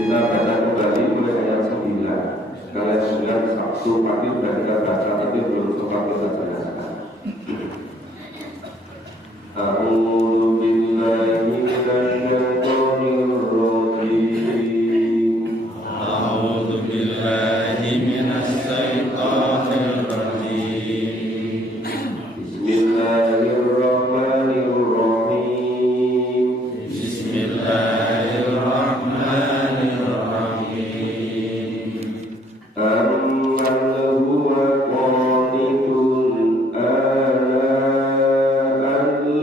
Kita baca kembali mulai ayat 9. Sekalian 9 Sabtu pagi sudah kita baca, tapi belum sempat kita jelaskan. A'udzu billahi minasyaitonir rajim. A'udzu billahi minasyaitonir rajim. Bismillahirrahmanirrahim. Bismillahirrahmanirrahim. Amman huwa qanitun aana'al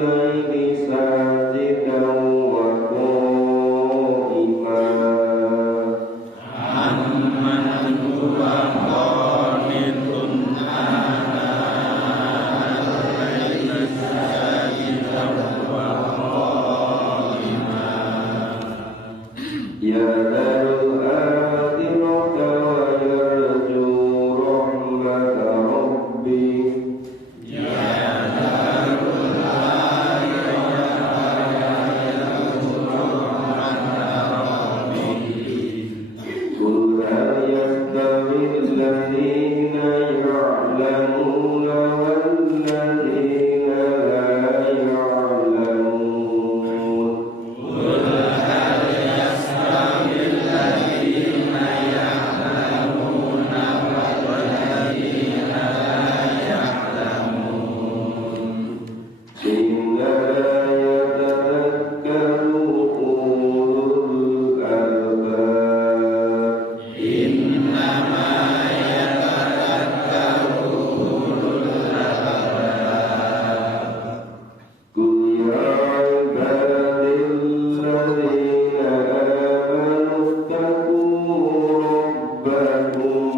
laili sajidan wa qa'iman. Amman huwa qanitun ana-al-laili sajidan wa qa'iman. Yadharul akhirata wa yarju rahmata rabbih. Qul hal yastawi alladhina ya'lamuna walladhina la ya'lamun. Innama yatadhakkaru ulul albab. Qul ya ibadilladzina amanu ittaqu rabbakum.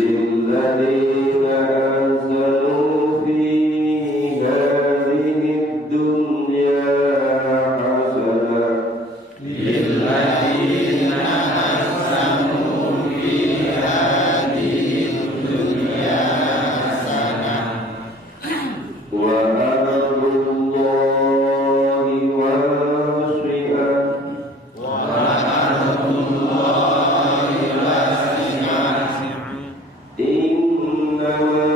للذين أحسنوا في هذه الدنيا حسنة وأرض الله واسعة إنما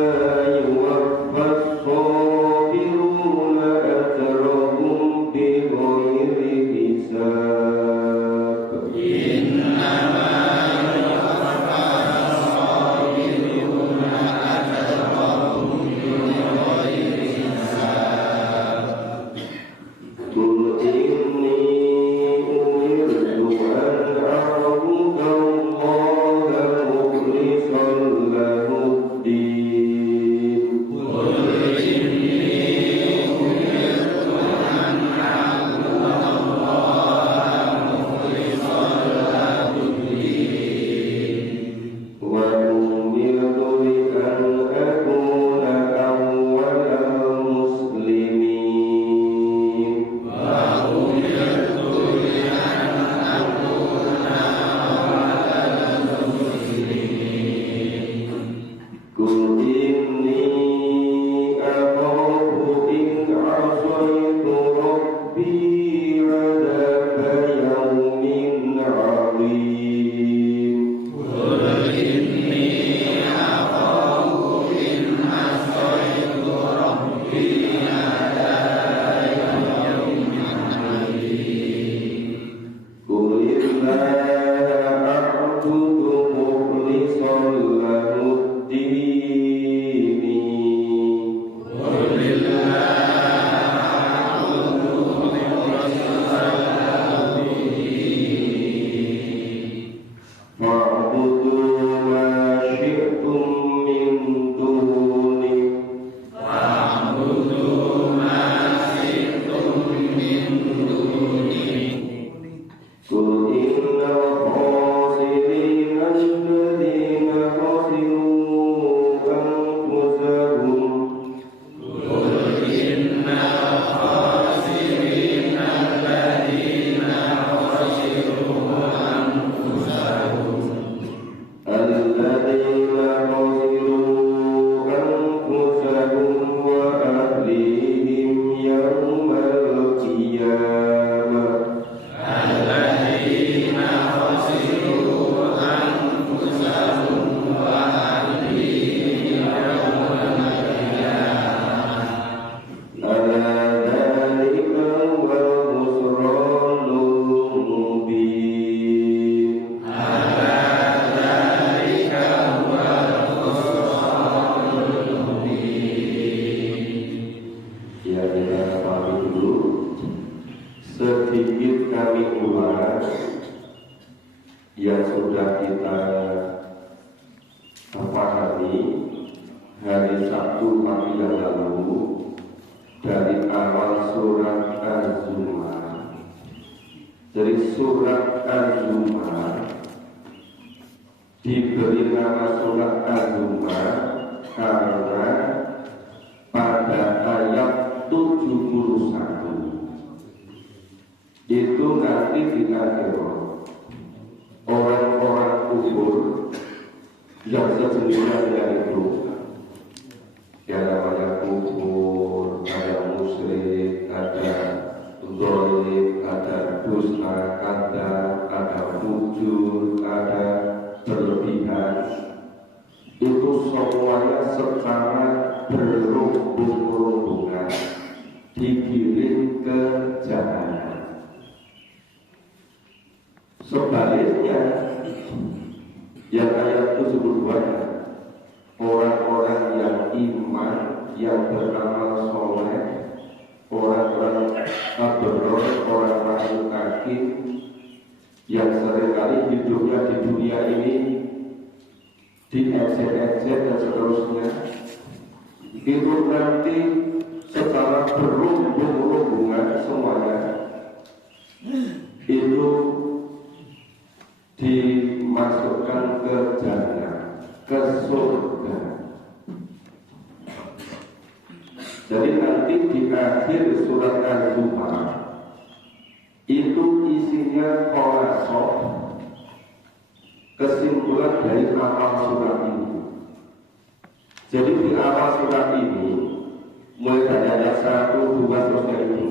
يوفى الصابرون أجرهم بغير حساب. قل إني أمرت أن أعبد الله مخلصا له الدين. وأمرت لأن أكون أول المسلمين. قل إني أخاف إن عصيت ربي عذاب يوم عظيم. قل الله أعبد مخلصا له الدين. فاعبدوا ما شئتم من دونه. قل إن yang sudah kita pahami hari Sabtu pagi yang lalu dari awal surat Az-Zumar. Dari surat Az-Zumar diberi nama surat Az-Zumar karena pada ayat 71 itu nanti di akhirat orang-orang kufur yang sejenisnya itu yang namanya kufur, ada musyrik, ada zalim, ada dusta, ada fujur, ada berlebihan, itu semuanya secara berhubung-hubungan digiring ke jahanam. Sebaliknya, yang ayat 72, orang-orang yang iman, yang beramal soleh, orang-orang berdoa, orang-orang mutakin, yang seringkali hidupnya di dunia ini diejek-ejek dan seterusnya, itu nanti secara berhubung-hubungan semuanya itu dimasukkan ke jannah, ke surga. Jadi nanti di akhir surat Az-Zumar itu isinya khulasoh, kesimpulan dari awal surat ini. Jadi di awal surat ini mulai dari ayat 1, 2, seterusnya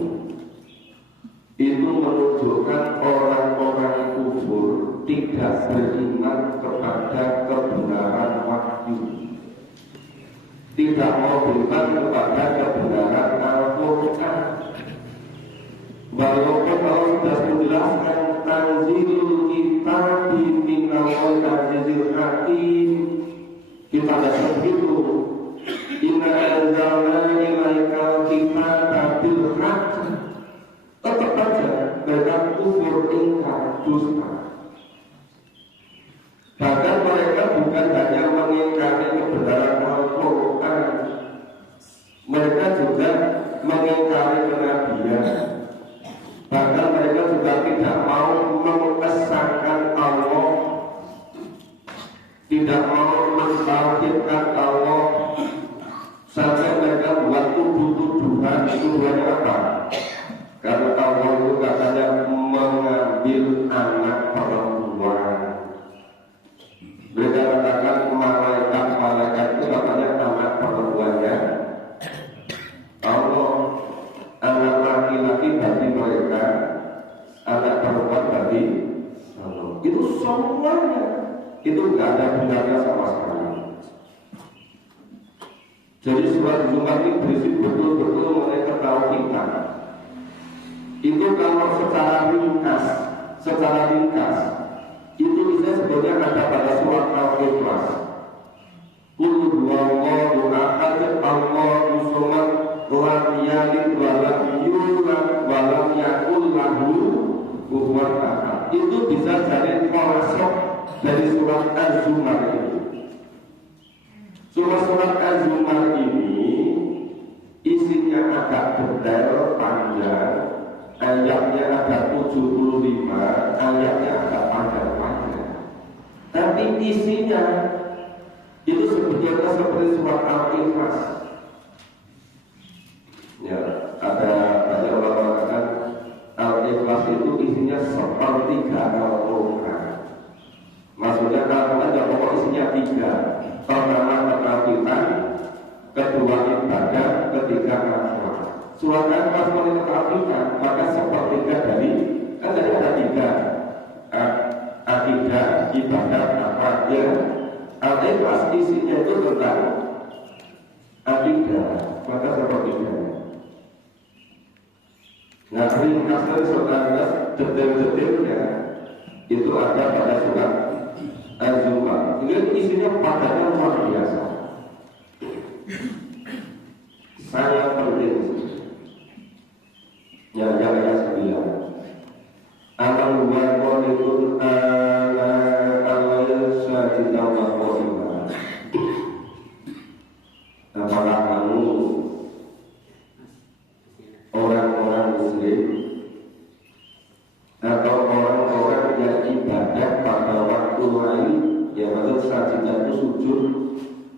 itu menunjukkan orang-orang kufur tidak beriman kepada kebenaran wahyu, tidak mau beriman kepada kebenaran Al-Quran. Walaupun Allah sudah menjelaskan tanzilul kitab minallahil azizil hakim, kita baca begitu, inna anzalna ilaikal kitaba bil haqq, tetap saja mereka kufur, ingkar, dusta. Bahkan mereka bukan hanya mengingkari kebenaran Al-Quran, mereka juga mengingkari kenabian. Bahkan mereka juga tidak mau mengesahkan Allah, tidak mau mentauhidkan Allah, sampai mereka buat tuduh-tuduhan. Tuduhannya apa? Karena Allah itu katanya mengambil anak perempuan. Mereka katakan malaikat itu katanya anak perempuannya Allah, anak laki-laki bagi mereka, anak perempuan bagi Allah. Itu semuanya, itu nggak ada benarnya sama sekali. Jadi surat Zumar ini berisi betul-betul mengenai ketauhidan. Itu kalau secara ringkas itu bisa sebetulnya ada pada surat Al-Ikhlas. Qul huwallahu ahad, Allahu samad, lam yalid wa lam yulad wa lam yakul lahu kufuwan ahad. Itu bisa jadi konsep dari surat Az-Zumar ini. Surat Az-Zumar ini isinya agak detail, panjang. Ayatnya ada 75, ayatnya agak panjang-panjang. Tapi isinya itu sebetulnya seperti surat Al-Ikhlas. Ya, ada banyak orang mengatakan Al-Ikhlas itu isinya sepertiga Al-Quran. Maksudnya Al-Quran ada pokok isinya 3. Pertama ketaatan, kedua ibadah, ketiga makhluk. Surat Al-Ikhlas menetapkan maka sepertiga dari kan tadi ada 3, akidah, ibadah, akhlaknya. Al-Ikhlas isinya itu tentang akidah, maka sepertiga. Nah, ringkas dari surat Al-Ikhlas, detail-detailnya itu ada pada surat Az-Zumar. Ini isinya padatnya luar biasa, sangat penting. Yang ayat 9, Alam wa qalikun ala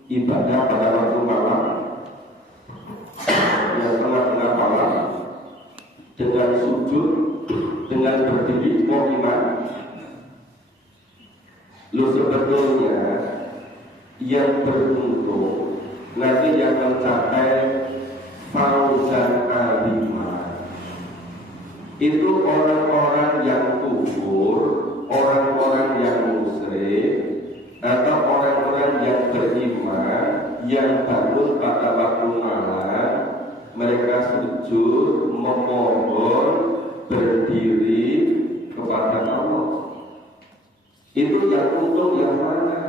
ibadah pada waktu malam yang tengah-tengah malam dengan sujud, dengan berdiri mau iman. Lu sebetulnya yang beruntung nanti yang mencapai fauzan alimah itu orang-orang yang kufur, orang-orang yang musyrik, atau orang-orang yang beriman yang bangun pada waktu malam mereka sujud memohon berdiri kepada Allah. Itu yang untung yang mana?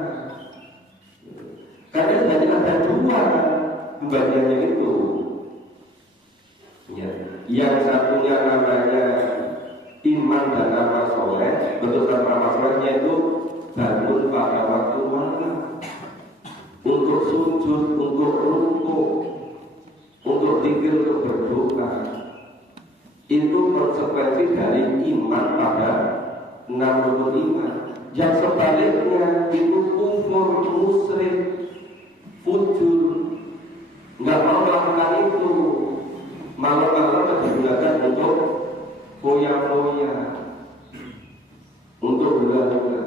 Karena hanya ada dua bagiannya itu. Ya. Yang satunya namanya iman dan amal soleh. Bentuk amal solehnya itu bangun pada waktu malam untuk sujud, untuk rukuk, untuk zikir, untuk berdoa. Itu konsekuensi dari iman pada 6 rukun iman. Yang sebaliknya itu kufur, musyrik, fujur, nggak mau melakukan itu, malam-malam digunakan untuk foya-foya, untuk hula-hula.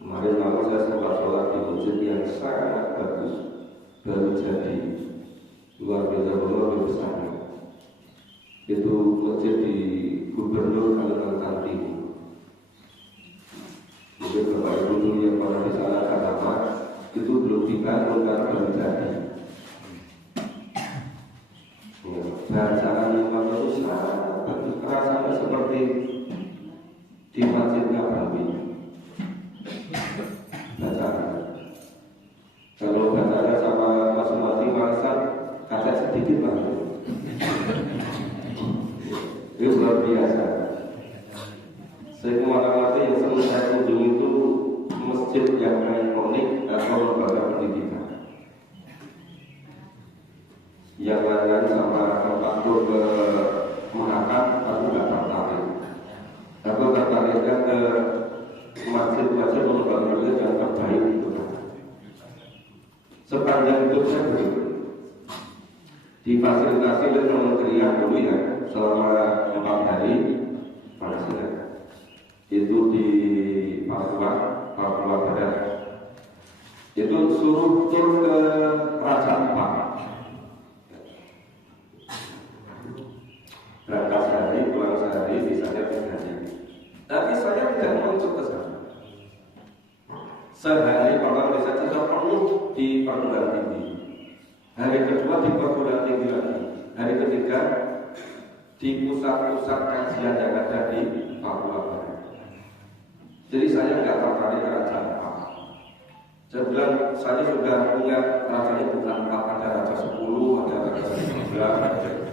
Kemarin malam saya sempat sholat di masjid yang sangat bagus, baru jadi, luar biasa besar. Itu masjid di Gubernur Kalimantan Timur. Mungkin Bapak Ibu dulu yang pernah di sana kata itu belum dibangun karena belum jadi. Bacaan imam itu sangat bagus, rasanya seperti di Masjid Nabawi. Bacaan. Kalau bacanya sama masing-masing masa kaset sedikit banget. Itu luar biasa. Saya kemana-mana yang sering saya kunjungi itu masjid yang ikonik atau lembaga pendidikan. Yang lain sama tempat ke Mahakam, aku nggak tertarik. Aku tertariknya ke masjid-masjid lembaga pendidikan yang terbaik itu. Sepanjang hidup saya begitu. Difasilitasi oleh kementerian dulu ya selama 4 hari Palestina. Itu di Papua Barat. Itu suruh tur ke Raja Ampat. Berangkat sehari, pulang sehari, sisanya 3 hari. Tapi saya tidak mau ke sana. Sehari pertama saya sudah penuh di perguruan tinggi. Hari kedua di perguruan tinggi lagi. Hari ketiga di pusat-pusat kajian yang ada di Papua Barat. Jadi saya nggak tertarik ke Raja Ampat. Saya bilang saya sudah punya rajanya bukan 4, ada Raja 10, ada Raja 11.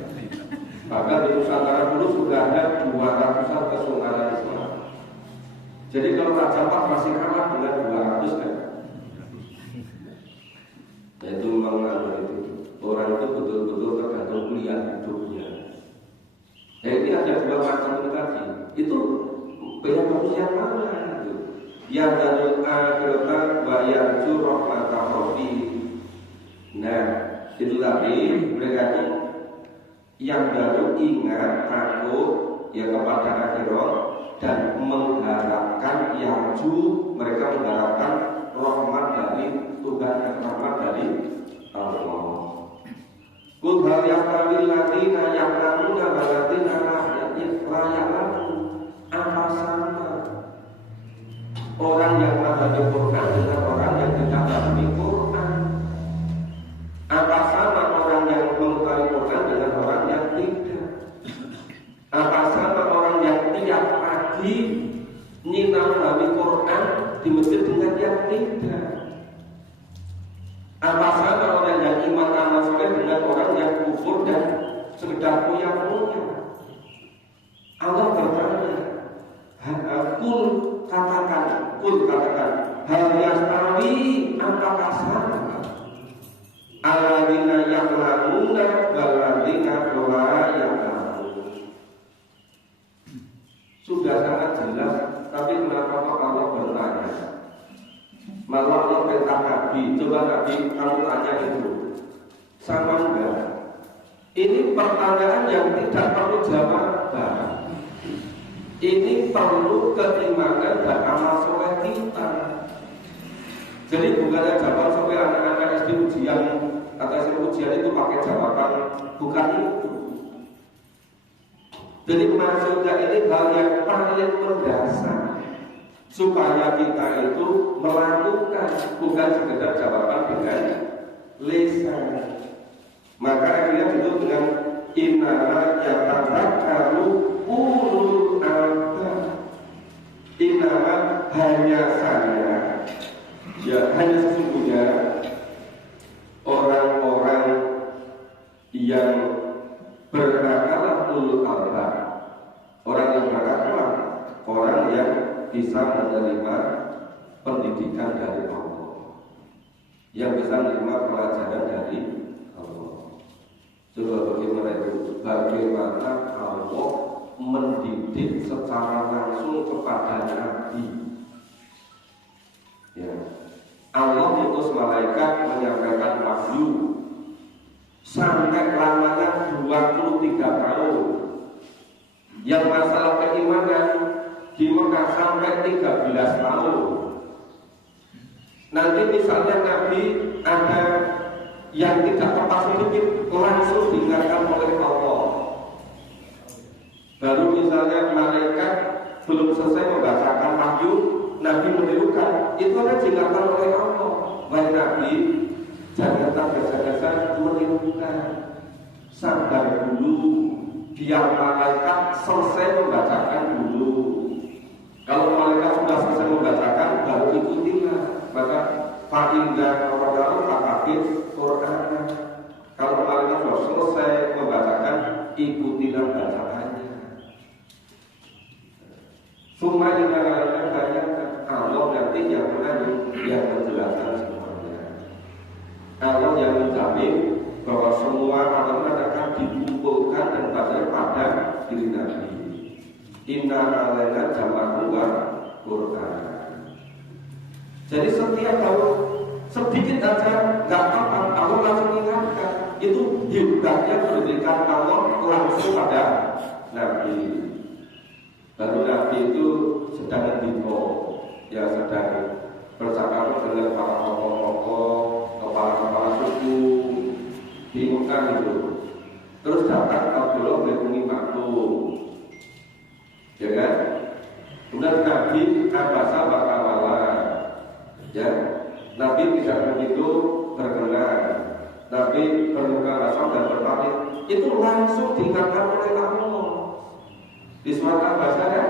Bahkan di Nusantara dulu sudah ada 200-an kesultanan Islam. Jadi kalau Raja Ampat masih kalah dengan 200 kan? Itu memang itu. Orang itu betul-betul tergantung kuliah hidupnya. Ini ada 2 macam tadi. Itu banyak manusia mana itu? Yang dari akhiratan bayar curah mata hobi. Nah, itu tadi mereka itu yang baru ingat takut ya kepada akhirat dan mengharapkan yarju, mereka mengharapkan rahmat dari Tuhan, rahmat dari Allah. Qul hal yastawil ladzina ya'lamuna wal ladzina la ya'lamun. Apa sama orang yang memahami Quran dengan orang yang tidak memahami Quran? Apa sama orang yang mengetahui Quran dengan orang yang tidak? Apa sama orang yang tiap pagi nyinau memahami Quran di masjid dengan yang tidak? Apa sama orang yang iman amal soleh dengan orang yang kufur dan sekedar punya-punya? Allah bertanya, katakan, hal yastawi apakah sama? Alladzina ya'lamuna wal ladzina la ya'lamun. Sudah sangat jelas, tapi kenapa Allah bertanya? Malah Allah perintah Nabi, coba Nabi kamu tanya itu, sama enggak? Ini pertanyaan yang tidak perlu jawaban. Ini perlu keimanan dan amal soleh kita. Jadi bukannya jawaban sampai anak-anak SD ujian atau SMP ujian itu pakai jawaban, bukan itu. Jadi maksudnya ini hal yang paling mendasar supaya kita itu melakukan, bukan sekedar jawaban dengan lisan. Maka akhirnya itu dengan innama yatadzakkaru ulul albab. Innama hanya saja, ya hanya sesungguhnya orang-orang yang berakal ulul albab. Orang yang berakal, orang yang bisa menerima pendidikan dari Allah, yang bisa menerima pelajaran dari Allah. Coba bagaimana itu? Bagaimana Allah mendidik secara langsung kepada Nabi? Ya, Allah diutus malaikat menyampaikan wahyu sampai lamanya 23 tahun. Yang masalah keimanan di Mekah sampai 13 tahun. Nanti misalnya Nabi ada yang tidak tepat sedikit, langsung diingatkan oleh Allah. Baru misalnya malaikat belum selesai membacakan wahyu, Nabi menirukan, itu akan diingatkan oleh Allah. Wahai Nabi, jangan tergesa-gesa menirukan, sabar dulu, biar malaikat selesai membacakan dulu. Kalau malaikat sudah selesai membacakan, baru ikutilah. Maka fa'indah qadarul fakafir Quran. Kalau malaikat sudah selesai membacakan, ikutilah bacaannya. Semua yang lainnya banyak. Allah nanti yang menjelaskan semuanya. Allah yang menjamin bahwa semua amalan akan dikumpulkan dan belajar pada diri Nabi. Inna alaina jama'u wa Qur'an. Jadi setiap tahun sedikit aja nggak apa-apa, Allah langsung ingatkan. Itu hebatnya pendidikan Allah langsung pada Nabi. Baru Nabi itu sedang dito, ya sedang bercakap dengan para tokoh-tokoh, kepala-kepala suku di Mekah itu. Terus datang Abdullah bin Umi Maktum, ya kan? Kemudian Nabi abasa bakawala, ya. Nabi tidak begitu berkenan. Nabi bermuka rasam dan berpaling. Itu langsung diingatkan oleh Allah di surat Al-Baqarah kan?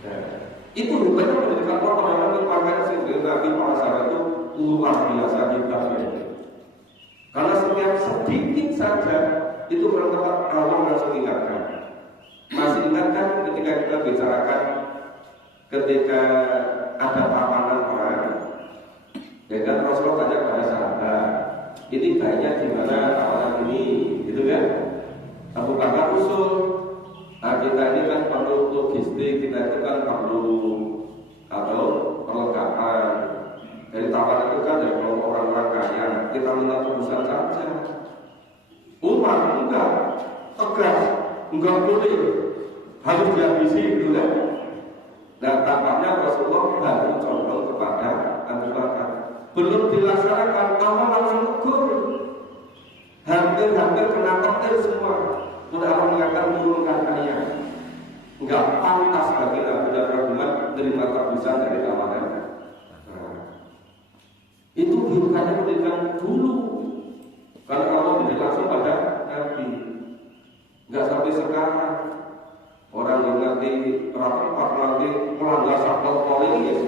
Ya. Itu bukannya menjadikan orang makanya sehingga Nabi pada saat itu luar biasa hebatnya. Karena setiap sedikit saja itu bertempat Allah langsung ingatkan. Masih ingatkan ketika kita bicarakan ketika ada papanan perang, ya kan Rasulullah tanya kepada sahabat, ini baiknya di mana tawanan ini, gitu kan? Abu Bakar usul, nah kita ini kan perlu logistik, kita itu kan perlu atau perlengkapan. Dari tawanan itu kan dari kelompok orang-orang kaya, kita minta tebusan saja. Umar enggak, tegas, enggak boleh, harus dihabisi, gitu kan? Dan tampaknya Rasulullah baru condong kepada Abu Bakar. Belum dilaksanakan, Allah langsung tegur. Hampir-hampir kena petir semua. Sudah Allah mengatakan menurunkan ayat. Enggak pantas bagi Nabi dan Rasulullah menerima tebusan dari tawanan. Itu bukannya pendidikan dulu, karena Allah tidak langsung pada Nabi. Enggak sampai sekarang. Orang yang nanti rapat nanti melanggar sabda politik,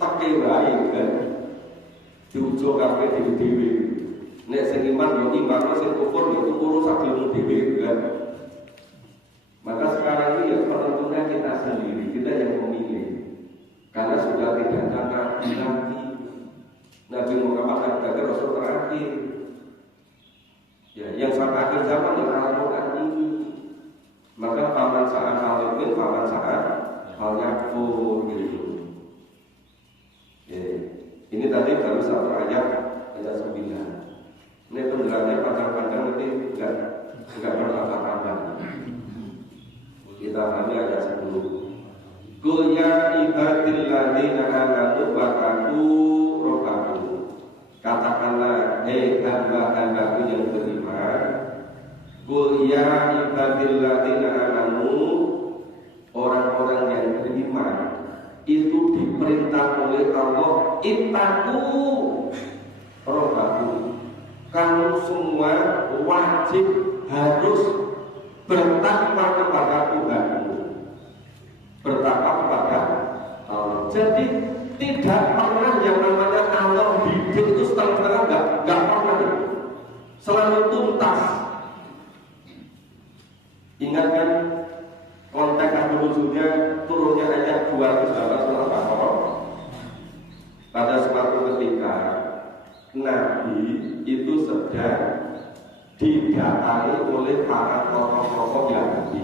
tak kira kan? Diujo kafe dewi. Nek sing iman yo iman, sing kufur yo kufur sak dewi kan. Maka sekarang ini ya penentunya kita sendiri, kita yang memilih. Karena sudah tidak ada nabi lagi. Nabi Muhammad adalah Rasul terakhir. Ya, yang sampai akhir zaman yang Al-Quran ini. Maka paman saat hal itu, paman saat hal yakfur gitu. ladzina amanu wattaqu rabbakum. Katakanlah, hei hamba-hambaku yang beriman, qul ya ibadilladzina amanu, orang-orang yang beriman itu diperintah oleh Allah, ittaqu rabbakum. Kamu semua wajib harus bertakwa kepada Tuhanmu, bertakwa kepada Allah. Jadi tidak pernah yang namanya Allah hidup itu setengah-setengah, nggak pernah. Selalu tuntas. Ingat kan konteks asal-usulnya turunnya ayat 218 surah Al-Baqarah. Pada suatu ketika Nabi itu sedang didatangi oleh para tokoh-tokoh Yahudi.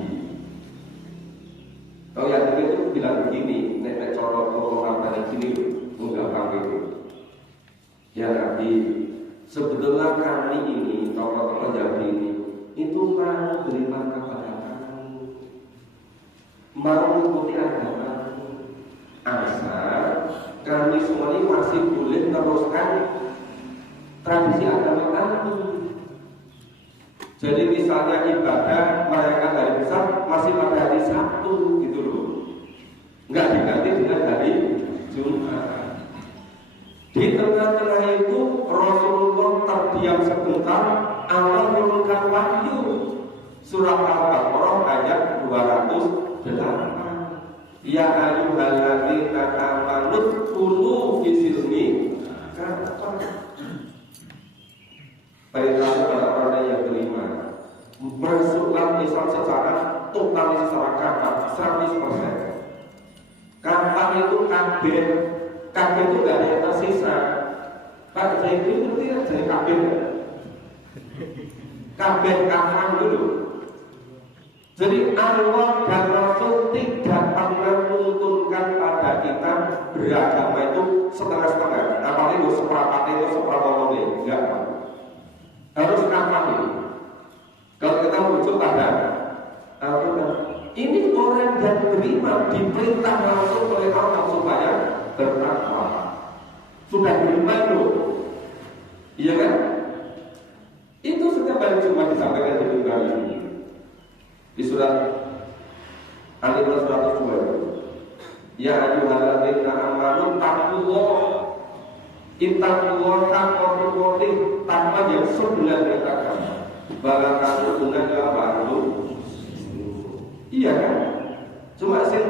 Kalau Yahudi itu bilang begini, nek corok tokoh di sini enggak pakai itu. Ya Nabi, sebetulnya kami ini tokoh-tokoh Yahudi ini itu mau beriman kepada kamu, mau mengikuti agamamu, asal kami semua ini masih boleh meneruskan tradisi agama kami. Jadi misalnya ibadah merayakan hari besar masih pada hari Sabtu gitu loh, nggak diganti dengan hari Jumat. Di tengah-tengah itu Rasulullah terdiam sebentar, Allah menurunkan wahyu surah Al-Baqarah ayat 208. Ya ayyuhalladzina amanu qulu fi silmi kafah. Perintah kepada orang yang beriman, masuklah Islam secara total, secara kafah 100%. Kafah itu kabeh, kabeh itu gak ada yang tersisa. Pak saya itu tidak jadi kabeh, kabeh kafah dulu. Jadi Allah dan Rasul tidak pernah menuntunkan pada kita beragama itu setengah-setengah. Apalagi itu seperempat itu seperempat enggak. Harus kafah ini. Kalau kita merujuk pada ini orang yang beriman diperintah langsung oleh Allah supaya bertakwa. Sudah beriman loh, iya kan? Itu setiap hari Jumat disampaikan di mimbar ini di surat Al-Imran 102. Ya ayyuhalladzina amanu taqullaha ittaqullaha haqqa tuqatih, tanpa yang sebelah katakan bahwa kamu dengan dalam bantu. Iya kan? Cuma sing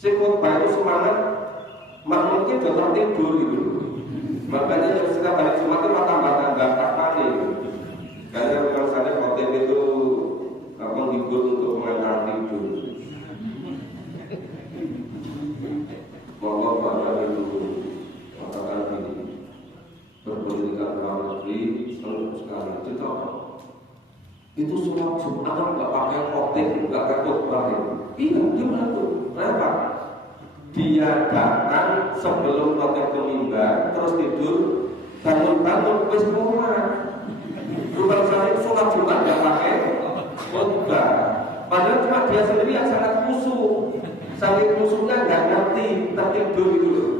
khotbah itu semangat, mungkin sudah tertidur gitu. Makanya setiap hari Jumat itu tambah-tambah takwa gitu. Karena kalau saya khotbah itu menghibur untuk mengantar tidur. Monggo Bapak Ibu katakan ini berpendidikan luar negeri seru sekali. Itu sholat Jumat nggak pakai khotbah, nggak pakai khotbah. Iya, gimana tuh? Kenapa? Dia datang sebelum khotbah ke mimbar, terus tidur, bangun-bangun wis mulai. Bukan saya sholat Jumat nggak pakai khotbah. Padahal cuma dia sendiri yang sangat khusyuk. Saking khusyuknya nggak ngerti, tertidur gitu loh.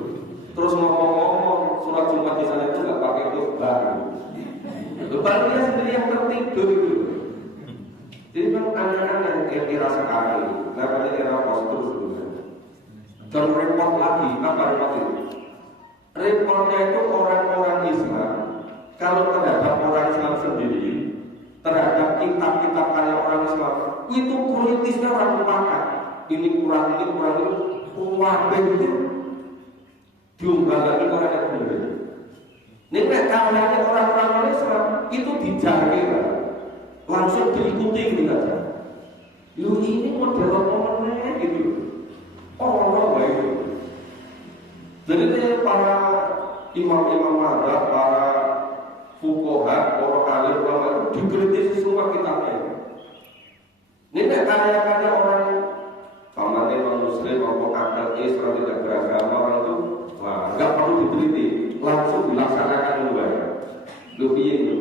Terus ngomong-ngomong sholat Jumat di sana itu nggak pakai khotbah. Baru dia sendiri yang tertidur gitu. Jadi memang anak-anak yang era sekarang ini, namanya era postur sebenarnya. Dan repot lagi, apa repot itu? Repotnya itu orang-orang Islam, kalau terhadap orang Islam sendiri, terhadap kitab-kitab karya orang Islam, itu kritisnya orang sepakat. Ini kurang, itu diumbangkan orang yang benar. Ini karyanya orang-orang Islam itu dijaga. Langsung diikuti gitu aja. Lu ini model apa gitu. Oh, baik. Jadi para imam-imam mazhab, para fuqaha, para alim ulama itu dikritisi semua kitabnya. Ini karya-karya orang pamannya non muslim maupun akal Islam tidak beragama orang itu, wah, nggak perlu diteliti, langsung dilaksanakan dulu ya. Lebih.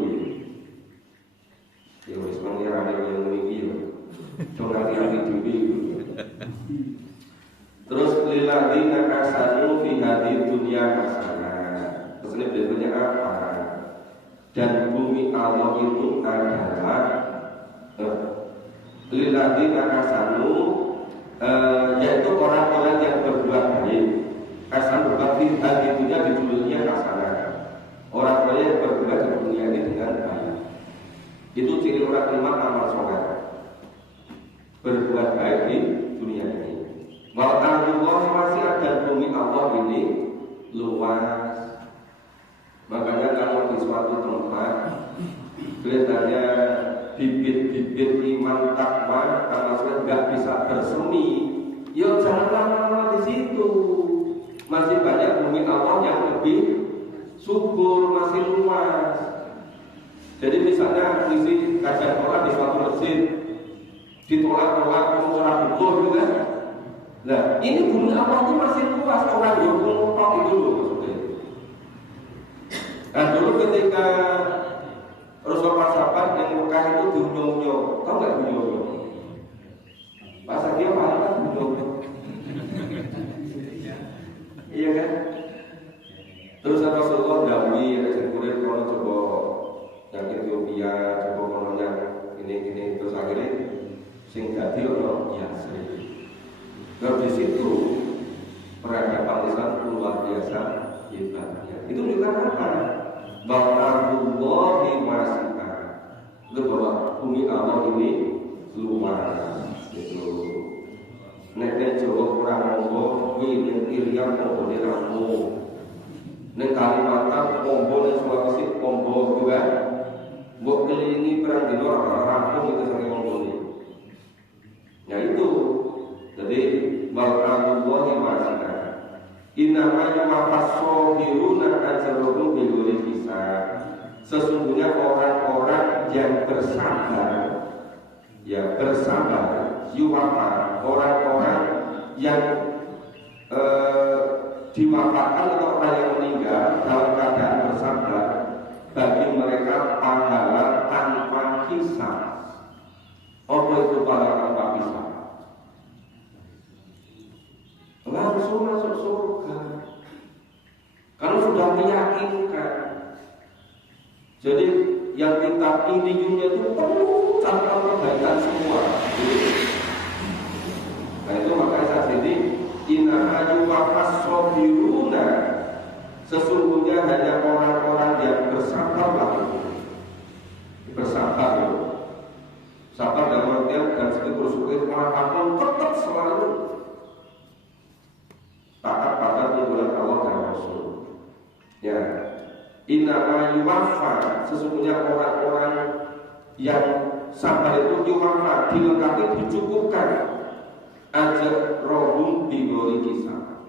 Ya wis mengira yang meninggi ya. Jangan yang dulu. Terus lilladzina ahsanu fi hadhihi dunya hasanah. Terus ini berikutnya apa? Dan bumi Allah itu adalah lilladzina ahsanu, yaitu orang-orang yang berbuat baik. Hasan berarti hati dunia di dunia hasanah. Orang-orang yang berbuat di dunia ini dengan baik. Itu ciri orang lima amal soleh. Berbuat baik di dunia ini. Wa'alullah masih ada bumi Allah ini luas. Makanya kalau di suatu tempat kelihatannya bibit-bibit iman takwa karena sudah nggak bisa bersemi, ya jangan lama-lama di situ. Masih banyak bumi Allah yang lebih subur, masih luas. Jadi misalnya isi kajian Quran di suatu masjid ditolak-tolak orang bukur gitu kan. Nah, ini bumi Allah itu masih luas, orang yang ngomong itu loh maksudnya. Nah, dulu ketika Rasulullah sahabat yang Mekah itu diunyong-unyong, tahu nggak diunyong-unyong? Bahasa dia apa? Diunyong-unyong. Iya kan? Terus Rasulullah dawuhi ada kurir kalau coba yang Ethiopia, coba kalau yang ini terus akhirnya sing dadi ono ya sering. Nah di situ peradaban Islam luar biasa hebatnya. Itu juga apa? Bahwa wasi'ah. Itu bahwa bumi Allah ini luas. Itu. Nek Jawa kurang monggo, kuwi Irian monggo diramu. Nek Kalimantan monggo nek Sulawesi monggo juga. Mbok kelilingi perang dino rampung itu saking monggo ini. Ya itu. Jadi Bal'adullahi wasi'ah. Innama yuwaffas-sabiruna ajrahum bighairi hisab. Sesungguhnya orang-orang yang bersabar, ya bersabar, yuwaffa, orang-orang yang diwafatkan atau orang yang meninggal dalam keadaan bersabar, bagi mereka pahala tanpa hisab. Apa itu pahala tanpa hisab? Langsung masuk surga. Kalau sudah meyakinkan. Jadi yang kita ininya itu penuh catatan kebaikan semua. Nah itu makanya saat ini inna yuwaffas sabiruna, sesungguhnya hanya orang-orang yang bersabar lagi. Bersabar loh. Sabar dalam artian dan sedikit bersyukur apapun tetap selalu taat pada tuntunan Allah dan Rasul. Ya, innama yuwaffa, sesungguhnya orang-orang yang sabar itu yuwaffa, dilengkapi, dicukupkan ajrahum bighairi hisab.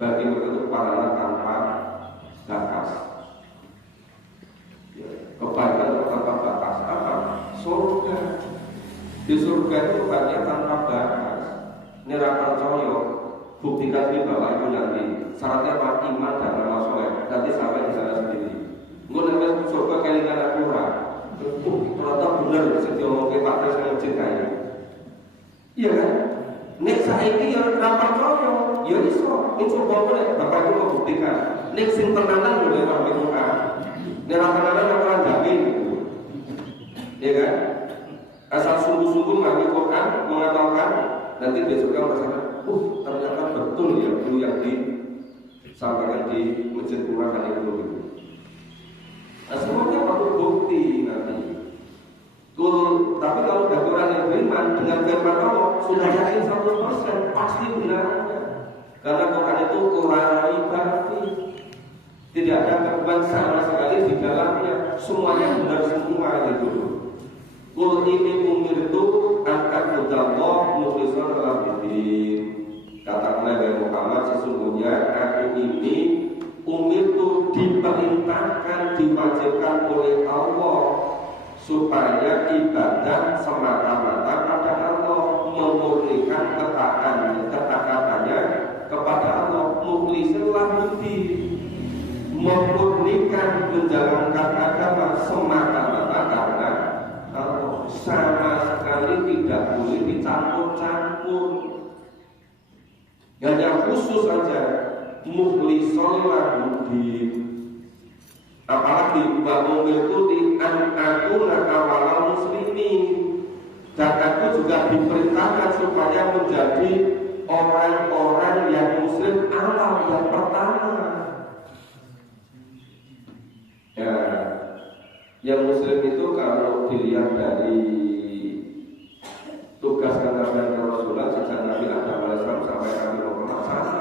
Bagi mereka itu pahala tanpa batas. Ya, kebaikan tanpa batas apa? Surga. Di surga itu bukannya tanpa batas. Neraka coyok. Buktikan di bawah itu nanti syaratnya apa? Iman dan amal soleh. Nanti sampai di sana sendiri. Gue namanya surga kelingan aku lah. Ternyata benar bisa diomongin Pak Presiden mencintai. Iya kan? Nek saiki yang rapat coyo, ya iso. Ini surga boleh. Bapak itu mau buktikan. Nek sing tenanan boleh sampai Quran. Nek tenanan orang jamin. Iya kan? Asal sungguh-sungguh ngambil Quran mengamalkan, nanti besoknya merasakan. Ternyata betul ya dulu yang disampaikan di masjid Quran itu. Nah semuanya perlu bukti nanti. Tapi kalau bagi orang yang beriman dengan firman Allah sudah yakin 100% pasti benarnya. Karena Quran itu Quran ibadi, tidak ada kekuatan sama sekali di dalamnya. Semuanya benar semua gitu. Qul ini umir itu akan mudallah mukhlishan al-abidin. Kata Nabi Muhammad, sesungguhnya aku ini umir itu diperintahkan, diwajibkan oleh Allah supaya ibadah semata-mata pada Allah, memurnikan ketaatannya kepada Allah, mukhlishan lahu-din, memurnikan menjalankan agama semata-mata karena Allah, sama sekali tidak boleh dicampur-campur. Hanya khusus saja mukhlishon lahuddin. Apalagi wa umirtu an akuna awalal muslimin. Dan aku juga diperintahkan supaya menjadi orang-orang yang muslim awal yang pertama. Ya, yang muslim itu kalau dilihat dari tugas kenabian Rasulullah sejak Nabi Adam AS sampai Nabi Muhammad sama.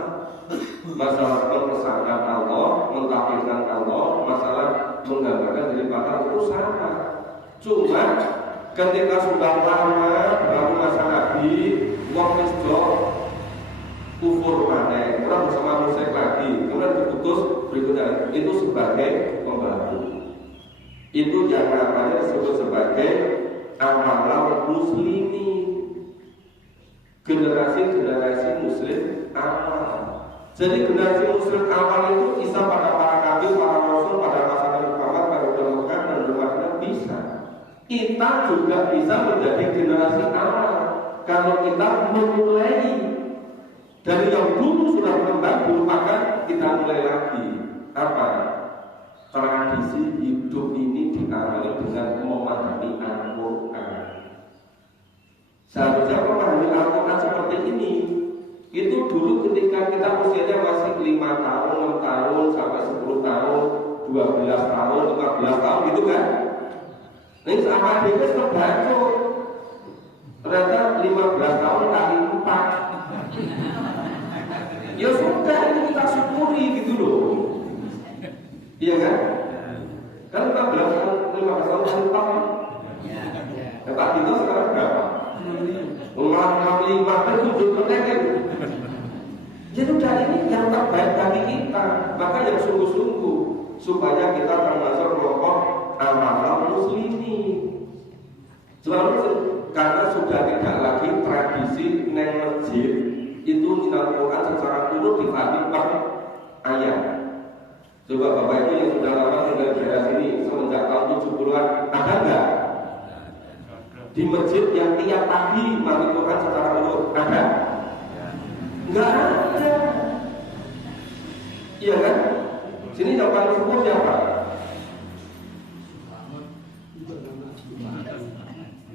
Masalah pengesahan Allah, mentauhidkan Allah, masalah menggambarkan daripada itu sama. Cuma ketika sudah lama berlalu masa Nabi, wong wis do kufur maneh, orang bersama musyrik lagi, kemudian diputus berikutnya itu sebagai pembaru. Itu yang namanya disebut sebagai awal muslimin. Generasi muslim awal. Jadi generasi muslim awal itu bisa pada para nabi, para rasul, pada masa Nabi Muhammad, pada Mekah dan Madinah bisa. Kita juga bisa menjadi generasi awal kalau kita memulai dari yang dulu sudah membantu, maka kita mulai lagi. Apa? Tradisi hidup ini diawali dengan memahami Al-Quran. Seharusnya memahami Al-Quran seperti ini. Itu dulu ketika kita usianya masih 5 tahun, 6 tahun, sampai 10 tahun, 12 tahun, 15 tahun gitu kan. Ini sama dia terbantu. Ternyata 15 tahun kali 4. Ya sudah, ini kita syukuri gitu loh. Iya kan? Kan 15 tahun kali 4. Ya Pak Dito sekarang berapa? Umar 65 kan 7 kan? Jadi udah ini yang terbaik bagi kita. Maka yang sungguh-sungguh supaya kita termasuk kelompok awal muslimin. Selalu karena sudah tidak lagi tradisi neng masjid itu minal Quran secara turut dipahami per ayat. Coba Bapak Ibu yang sudah lama tinggal di daerah sini semenjak tahun 70-an ada enggak? Di masjid yang tiap pagi mati Quran secara turut ada? Enggak ada. Iya kan? Sini yang paling syukur siapa?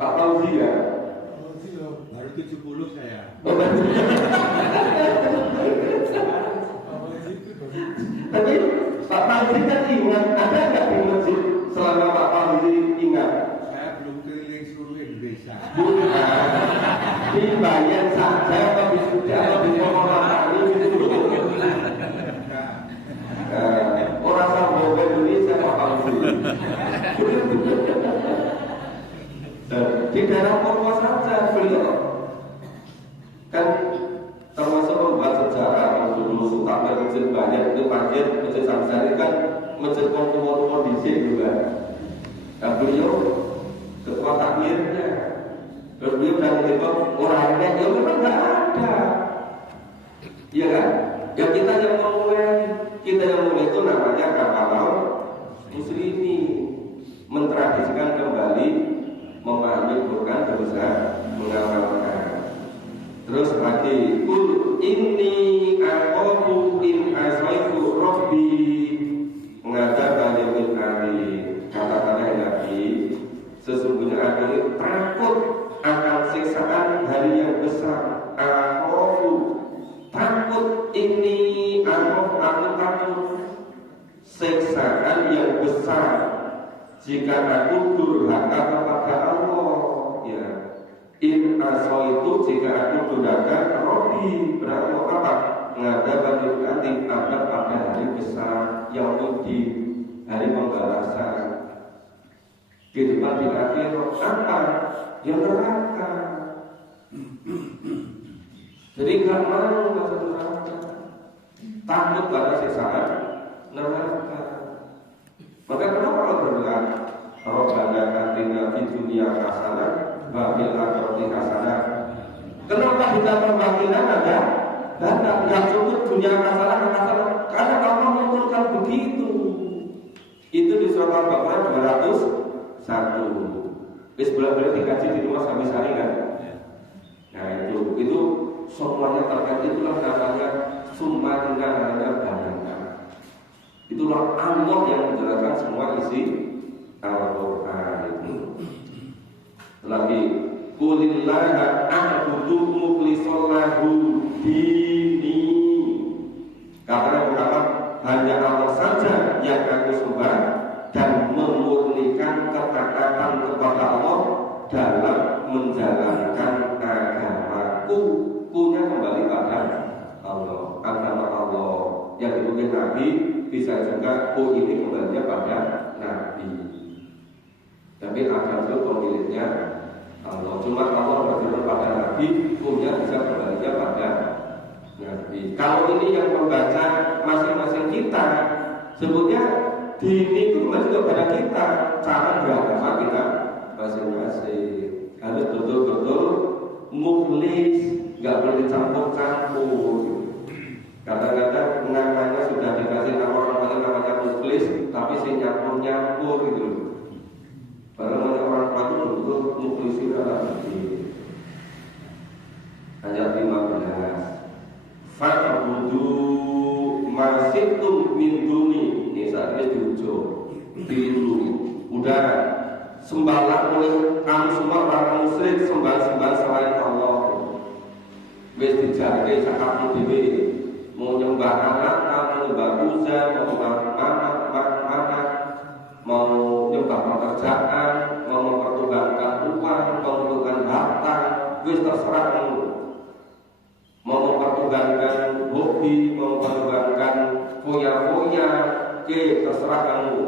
Pak Fauzi ya? Baru 70 saya. Tapi Pak Fauzi kan ingat, ada nggak di masjid selama Pak Fauzi ingat? Saya belum keliling seluruh Indonesia. Di Bayan saja atau di Sudia atau di Purwokerto gitu loh. Orang Sambo Indonesia Pak Fauzi. Di daerah Purwo saja beliau kan termasuk membuat sejarah dulu sampai masjid banyak itu masjid samsari kan masjid Purwo di sini juga. Nah beliau ketua takmirnya, terus beliau dan itu orangnya ya memang nggak ada, iya kan? Ya kita yang mulai itu namanya kapal muslimin, mentradisikan kembali memahami Quran berusaha mengamalkan. Terus lagi kul inni aqafu in asaitu rabbi mengatakan yaumil akhir. Kata-kata Nabi, sesungguhnya aku takut akan siksaan hari yang besar. Aqafu takut ini aku takut siksaan yang besar jika aku durhaka kepada Allah. Ya, in aso itu jika aku durhaka Robi berarti apa? Mengadakan nanti ada pada hari besar yang di hari pembalasan. Kehidupan di akhir apa? Ya neraka. Jadi nggak mau masuk neraka, takut pada siksaan neraka. Maka kenapa kalau berdoa Rabbana atina fid dunya hasanah wa fil akhirati hasanah? Kenapa kita pemanggilan ada? Dan nggak cukup dunia hasanah karena Allah menurunkan begitu. Itu di surat Al-Baqarah 201. Wis bolak-balik dikaji di rumah sampai sehari kan? Nah itu semuanya terkait itulah namanya Allah yang menjelaskan semua isi Al-Quran itu. Lagi kulillaha a'budu mukhlishan lahu dini. Karena Muhammad hanya Allah saja yang aku sembah dan memurnikan ketaatan kepada Allah dalam menjalankan agamaku. Kunya kembali pada Allah, agama Allah. Yang dibuat Nabi bisa juga ini kembalinya pada Nabi. Tapi agama itu pemiliknya Allah. Cuma Allah berfirman pada Nabi, punya bisa kembalinya pada Nabi. Kalau ini yang membaca masing-masing kita, sebutnya dini itu kembali juga pada kita. Cara beragama kita masing-masing harus betul-betul mukhlis, nggak boleh dicampur-campur. Kadang-kadang namanya sudah dikasih nama orang namanya mukhlis, tapi si nyampur-nyampur gitu. Padahal orang itu betul mukhlisin ala dini. Ayat 15. Fa'budu masitum min duni. Ini saat ini diujuk dulu. Udah sembahlah oleh kamu semua para musyrik sembah-sembah selain Allah. Wis dijake cakapmu dhewe. Mau nyembah anak, mau nyembah Uzza, mau nyembah mana, mau nyembah pekerjaan, mau mempertubankan uang, mau mempertubankan harta, wis terserah kamu. Mau mempertubankan hobi, mau mempertubankan foya-foya, terserah kamu.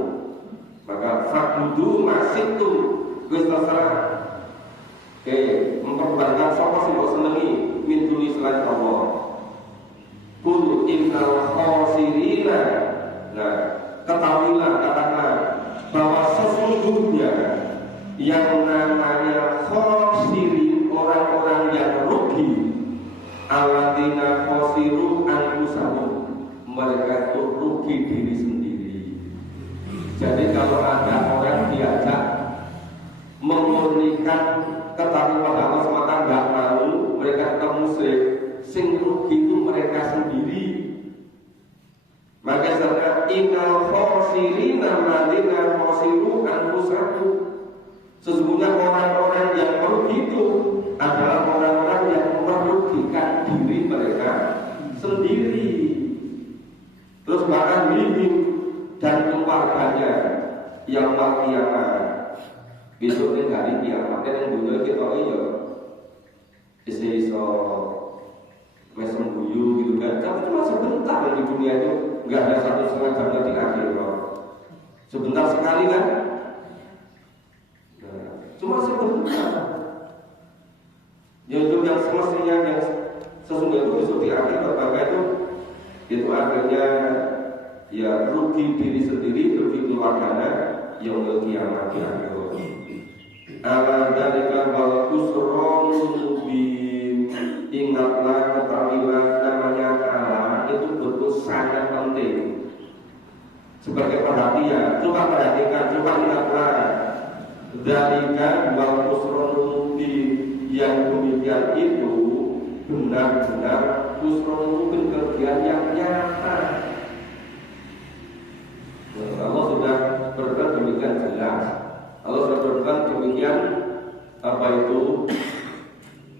Maka fa'budu masitum, wis terserah. Mempertubankan sapa sing mbok senengi min duni selain Allah. Kul innal khosirina. Nah, ketahuilah, katakanlah bahwa sesungguhnya yang namanya khosirin, orang-orang yang rugi, alladzina khosiru anfusahum, mereka itu rugi diri sendiri. Jadi kalau ada orang diajak memurnikan ketahuan Allah semata nggak mau, mereka tetap musyrik, sing rugi itu mereka sendiri. Maka sebenarnya innal khosirina alladzina khosiru anfusahum, sesungguhnya orang-orang yang merugi itu adalah orang-orang yang merugikan diri mereka sendiri. Terus bahkan bihim dan keluarganya yang kiamat. Besoknya hari kiamat yang dunia kita iso mesem guyu gitu kan. Tapi cuma sebentar di dunia itu, nggak ada 1,5 jamnya di akhir loh. Sebentar sekali kan. Nah, cuma sebentar. Yaitu yang semestinya yang sesungguhnya itu besok di akhir maka itu akhirnya ya rugi diri sendiri, rugi keluarganya yang kiamat di akhir. Ala dzalika wal khusran mubin. Ingatlah, ketahuilah namanya Allah itu betul sangat penting. Sebagai perhatian, coba perhatikan, coba ingatlah. Dzalika wal khusran mubin, yang demikian itu benar-benar khusran mubin, kerugian yang nyata. Allah sudah berkata demikian jelas. Allah sudah berkata demikian apa itu?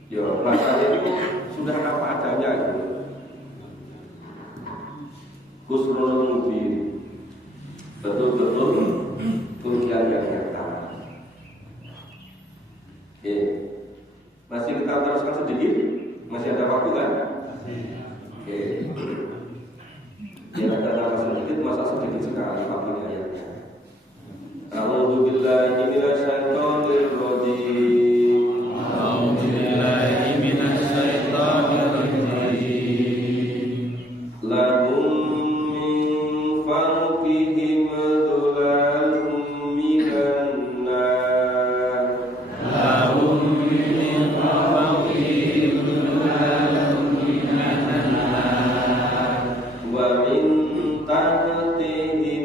Ya, rasanya itu sudah apa adanya itu. Khusrul mubin, betul-betul kerugian yang nyata. Masih kita teruskan sedikit? Masih ada waktu kan? Ya, kita teruskan sedikit, masa sedikit sekali waktunya ayatnya. A'udzu billahi minasyaitonir rajim. A'udzu billahi minasyaitonir rajim. Lahum min fawqihim dhulalun minan nar. Lahum min fawqihim dhulalun minan nar. Wa min tahtihim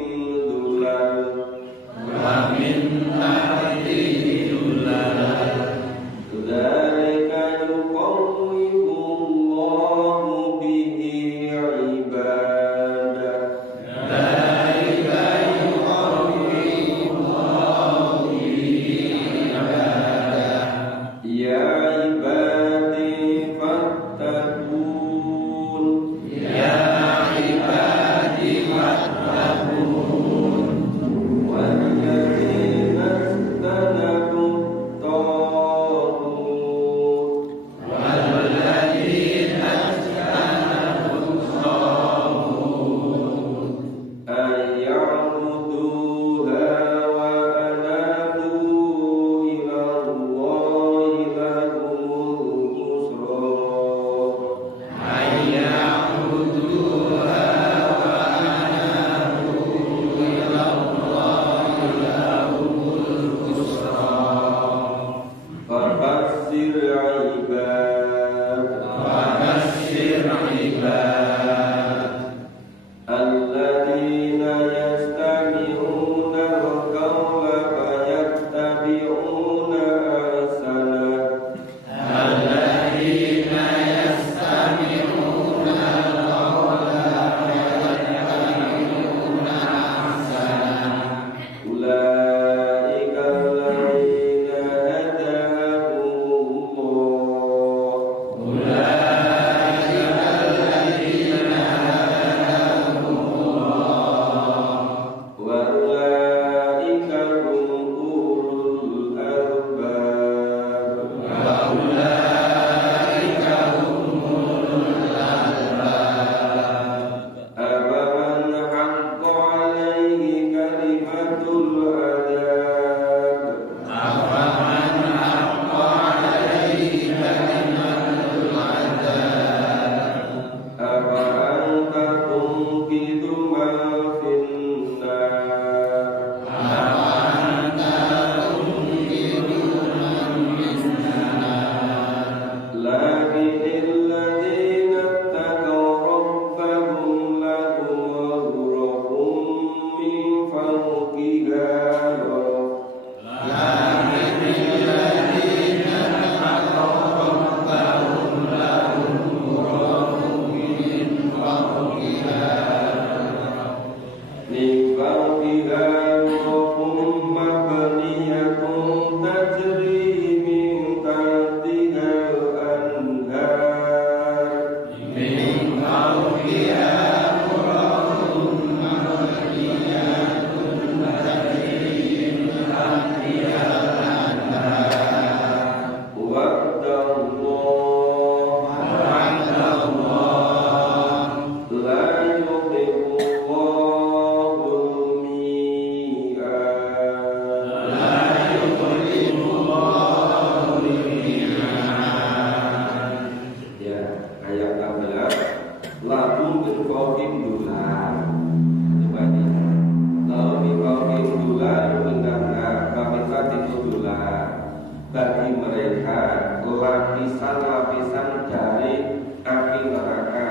bagi mereka lapisan-lapisan dari api neraka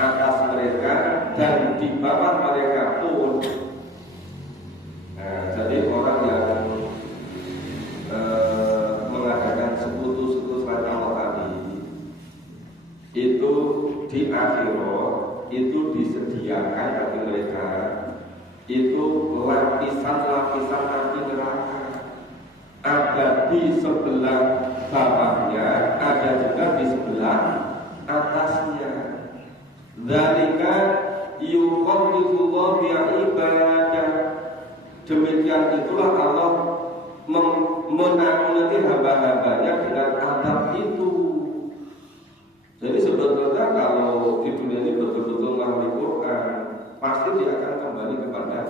atas mereka dan di bawah mereka pun. Nah, jadi orang yang mengadakan sekutu-sekutu selain Allah tadi itu di akhirat itu disediakan bagi mereka itu lapisan-lapisan api neraka. Ada di sebelah bawahnya, ada juga di sebelah atasnya. Dzalika yukhawwifullahu bi'ibadah. Demikian itulah Allah menakutkan hamba-hambanya dengan azab itu. Jadi sebetulnya kalau di dunia ini betul-betul memahami Quran, pasti dia akan kembali kepada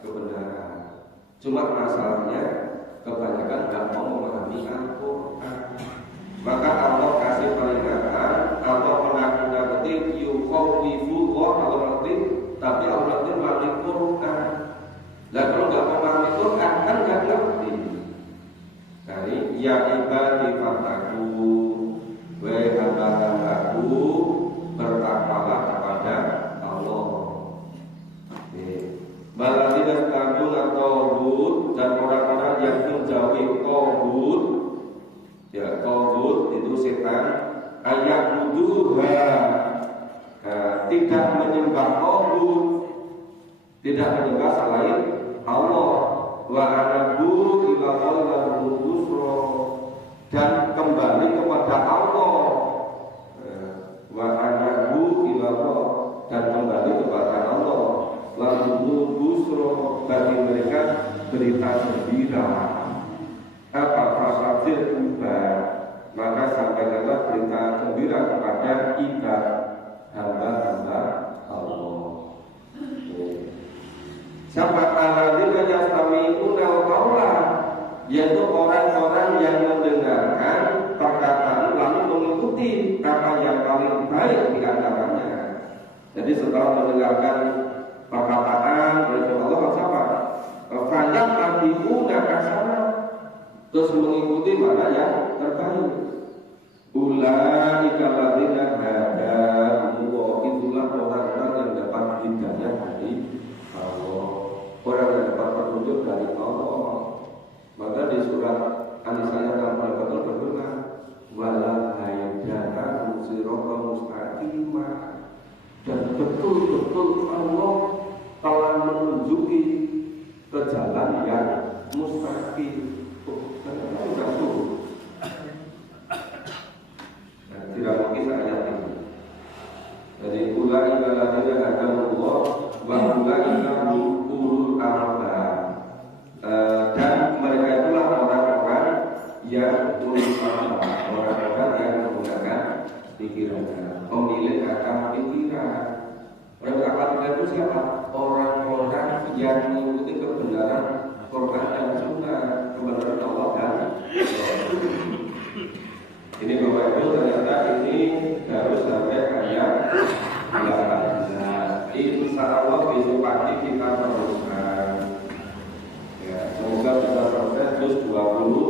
kebenaran. Cuma masalahnya kebanyakan tidak mau memahami Al-Quran. Maka Allah kasih peringatan, Allah menakut-nakuti yukhawwifullah, Allah ngerti, tapi Allah ngerti melalui Quran. Nah kalau nggak memahami Quran kan nggak ngerti. Jadi ya ibadi fattaku, wahai hamba-hambaku, bertakwalah kepada Allah. Baladinas tanggung atau dan orang-orang yang menjauhi tauhid, ya tauhid itu setan, ayat buduha, tidak menyembah tauhid, tidak menyembah selain Allah, wa anabu ila Allahul busra, dan kembali kepada Allah, wa anabu ila Allah, dan kembali kepada Allah. Lalu busro bagi mereka berita gembira. Apa fasadir ubah, maka sampaikanlah berita gembira kepada kita hamba-hamba Allah. Siapa alladzina yastami'una al-qaula, yaitu orang-orang yang mendengarkan perkataan lalu mengikuti apa yang paling baik di antaranya. Jadi setelah mendengarkan perkataan dari Allah siapa? Banyak tabi'una kasana, terus mengikuti mana yang terbaik. Ulaika alladzina hadahumullah, itulah orang-orang yang dapat hidayah dari Allah, orang yang dapat petunjuk dari Allah. Maka di surat An-Nisa ayat 64 berdoa, wala haydana sirata mustaqimah, dan betul-betul Allah telah menunjuki ke jalan yang mustaqim. Tidak mungkin ayat ini. Jadi ulai alladzina hadahumullah wa ulaika ulul albab. Dan mereka itulah orang-orang yang ulul albab, orang-orang yang menggunakan pikirannya, memilih akal pikiran. Orang akal pikiran itu siapa? Orang-orang yang mengikuti kebenaran Quran dan Sunnah, kebenaran Allah dan ini Bapak Ibu, ternyata ini harus sampai ayat 18. Insya Allah besok pagi kita teruskan. Ya, semoga bisa selesai terus 20.